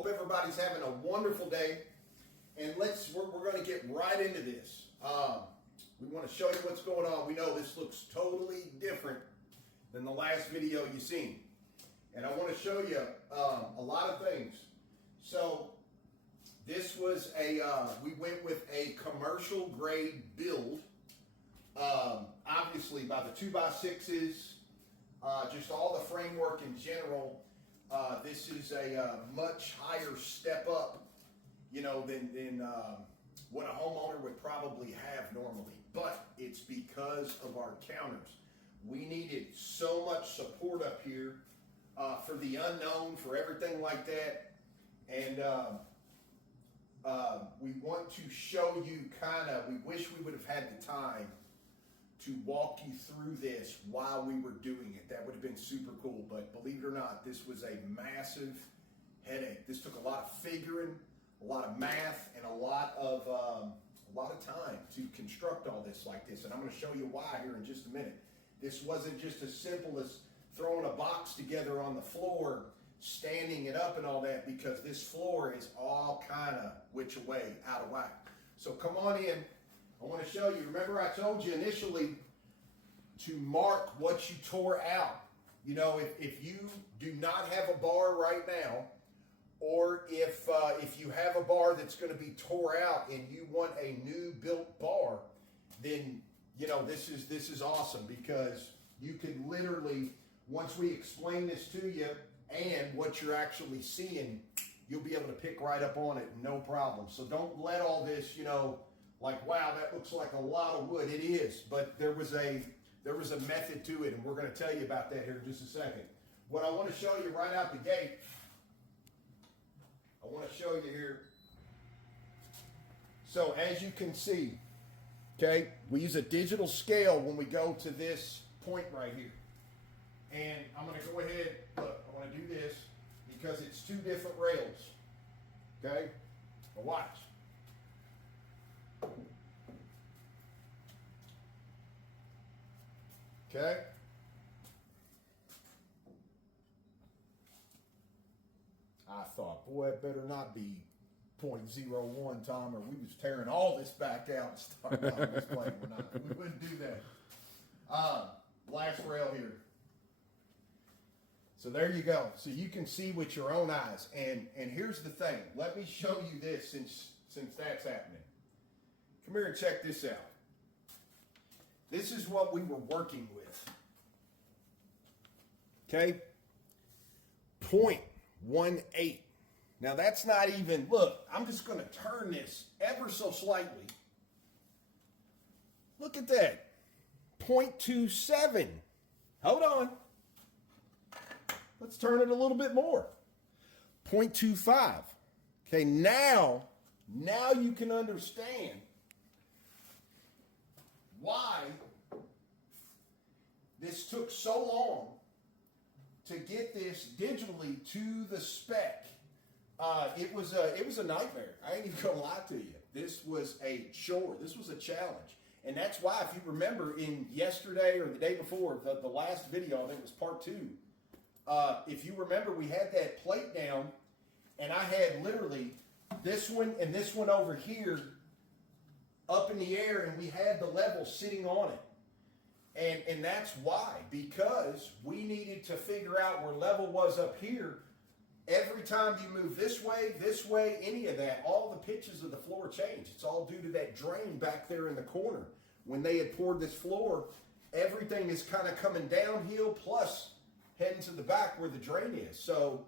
Hope everybody's having a wonderful day. And we're going to get right into this. We want to show you what's going on. We know this looks totally different than the last video you seen. And I want to show you a lot of things. So this was we went with a commercial grade build. Obviously by the 2x6s, just all the framework in general. This is a much higher step up, you know, than what a homeowner would probably have normally. But it's because of our counters. We needed so much support up here for the unknown, for everything like that. And we want to show you we wish we would have had the time to walk you through this while we were doing it. That would have been super cool, but believe it or not, this was a massive headache. This took a lot of figuring, a lot of math, and a lot of time to construct all this like this. And I'm going to show you why here in just a minute. This wasn't just as simple as throwing a box together on the floor, standing it up and all that, because this floor is all kind of which way, out of whack. So come on in. I want to show you. Remember I told you initially to mark what you tore out. You know, if you do not have a bar right now, or if you have a bar that's going to be tore out and you want a new built bar, then you know this is awesome, because you can literally, once we explain this to you and what you're actually seeing, you'll be able to pick right up on it, no problem. So don't let all this, you know, like, wow, that looks like a lot of wood. It is, but there was a method to it, and we're going to tell you about that here in just a second. What I want to show you right out the gate, I want to show you here. So as you can see, okay, we use a digital scale when we go to this point right here. And I'm going to go ahead, look, I want to do this because it's two different rails, okay? Now watch. Okay. I thought, boy, it better not be 0.01, Tom, or we was tearing all this back out and stuff. No, I'm just playing. We're not. We wouldn't do that. Last rail here. So there you go. So you can see with your own eyes. And here's the thing. Let me show you this since that's happening. Come here and check this out. This is what we were working with. Okay? 0.18. Now that's not even, look, I'm just going to turn this ever so slightly. Look at that. 0.27. Hold on. Let's turn it a little bit more. 0.25. Okay, now you can understand why this took so long to get this digitally to the spec. It was a nightmare. I ain't even gonna lie to you. This was a chore. This was a challenge. And that's why, if you remember in yesterday or the day before, the last video, I think it was part 2, if you remember, we had that plate down, and I had literally this one and this one over here up in the air, and we had the level sitting on it. And that's why, because we needed to figure out where level was up here. Every time you move this way, any of that, all the pitches of the floor change. It's all due to that drain back there in the corner. When they had poured this floor, everything is kind of coming downhill, plus heading to the back where the drain is. So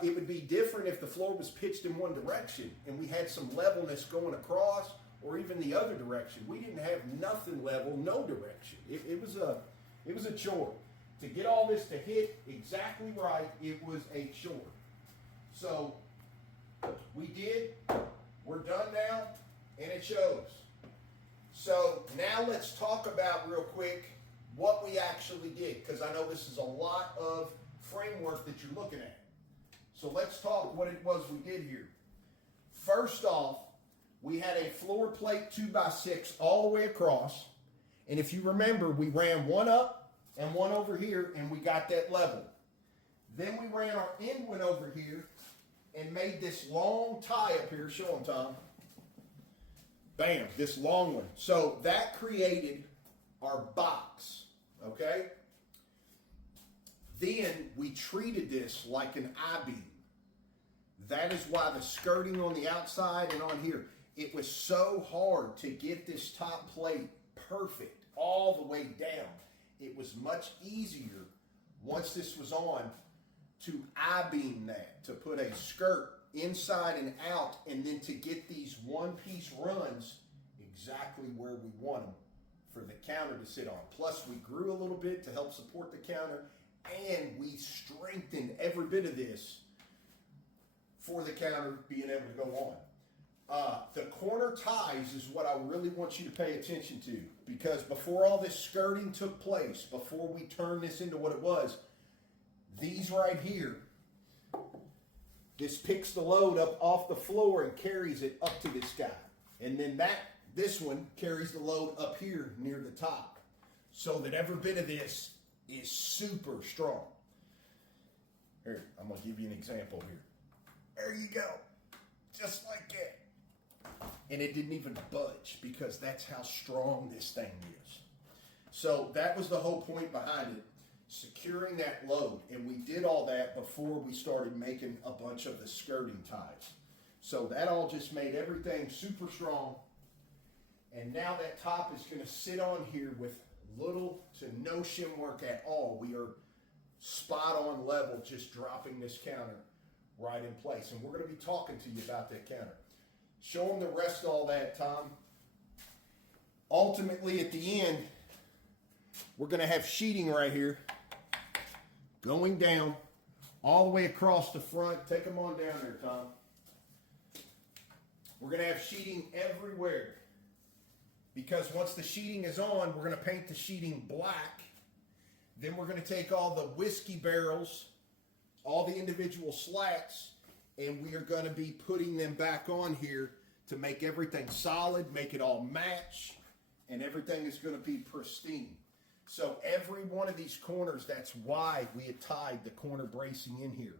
it would be different if the floor was pitched in one direction and we had some levelness going across, or even the other direction. We didn't have nothing level, no direction. It was a chore. To get all this to hit exactly right, it was a chore. So we did, we're done now, and it shows. So now let's talk about real quick what we actually did, because I know this is a lot of framework that you're looking at. So let's talk what it was we did here. First off, we had a floor plate 2x6 all the way across. And if you remember, we ran one up and one over here, and we got that level. Then we ran our end one over here, and made this long tie up here. Show them, Tom. Bam, this long one. So that created our box, okay? Then we treated this like an I-beam. That is why the skirting on the outside and on here, it was so hard to get this top plate perfect all the way down. It was much easier once this was on to I-beam that, to put a skirt inside and out, and then to get these one-piece runs exactly where we want them for the counter to sit on. Plus, we grew a little bit to help support the counter, and we strengthened every bit of this for the counter being able to go on. The corner ties is what I really want you to pay attention to, because before all this skirting took place, before we turned this into what it was, these right here, this picks the load up off the floor and carries it up to this guy. And then this one carries the load up here near the top, so that every bit of this is super strong. Here, I'm gonna give you an example here. There you go, just like that. And it didn't even budge, because that's how strong this thing is. So that was the whole point behind it, securing that load. And we did all that before we started making a bunch of the skirting ties. So that all just made everything super strong. And now that top is going to sit on here with little to no shim work at all. We are spot on level, just dropping this counter right in place. And we're going to be talking to you about that counter. Show them the rest of all that, Tom. Ultimately, at the end, we're going to have sheeting right here going down all the way across the front. Take them on down there, Tom. We're going to have sheeting everywhere, because once the sheeting is on, we're going to paint the sheeting black. Then we're going to take all the whiskey barrels, all the individual slats, and we are going to be putting them back on here to make everything solid, make it all match, and everything is going to be pristine. So every one of these corners, that's why we had tied the corner bracing in here.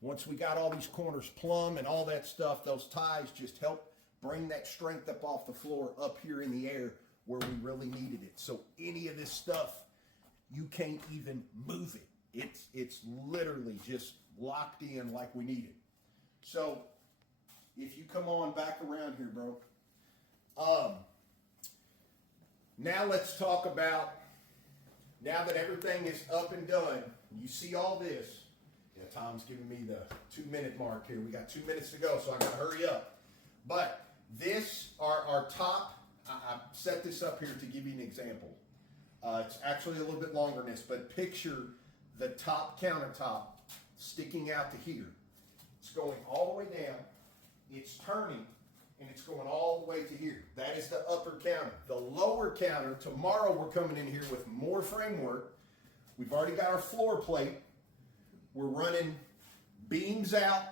Once we got all these corners plumb and all that stuff, those ties just help bring that strength up off the floor, up here in the air where we really needed it. So any of this stuff, you can't even move it. It's literally just locked in like we need it. So if you come on back around here, bro. Now let's talk about, now that everything is up and done, you see all this. Yeah, Tom's giving me the 2-minute mark here. We got 2 minutes to go, so I gotta hurry up. But this, our top, I set this up here to give you an example. It's actually a little bit longer than this, but picture the top countertop sticking out to here. It's going all the way down, it's turning, and it's going all the way to here. That is the upper counter. The lower counter, tomorrow we're coming in here with more framework. We've already got our floor plate. We're running beams out,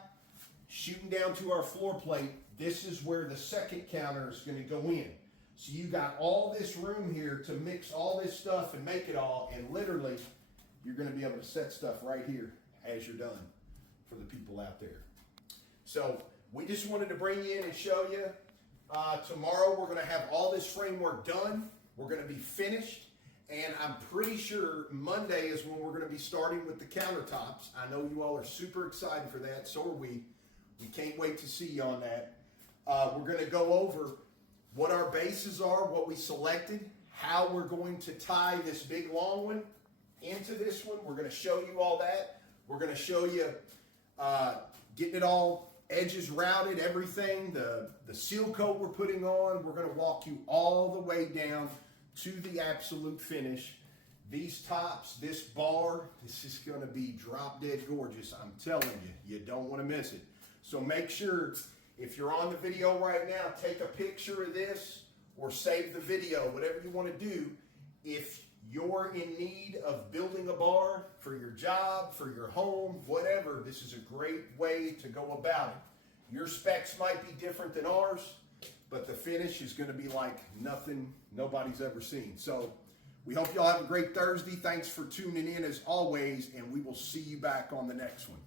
shooting down to our floor plate. This is where the second counter is going to go in. So you got all this room here to mix all this stuff and make it all, and literally you're going to be able to set stuff right here as you're done for the people out there. So we just wanted to bring you in and show you. Tomorrow we're going to have all this framework done. We're going to be finished. And I'm pretty sure Monday is when we're going to be starting with the countertops. I know you all are super excited for that. So are we. We can't wait to see you on that. We're going to go over what our bases are, what we selected, how we're going to tie this big long one into this one. We're going to show you all that. We're going to show you getting it all edges routed, everything, the seal coat we're putting on. We're going to walk you all the way down to the absolute finish. These tops, this bar, this is going to be drop dead gorgeous. I'm telling you, you don't want to miss it. So make sure, if you're on the video right now, take a picture of this or save the video, whatever you want to do. If you're in need of building a bar for your job, for your home, whatever, this is a great way to go about it. Your specs might be different than ours, but the finish is going to be like nothing nobody's ever seen. So we hope y'all have a great Thursday. Thanks for tuning in as always, and we will see you back on the next one.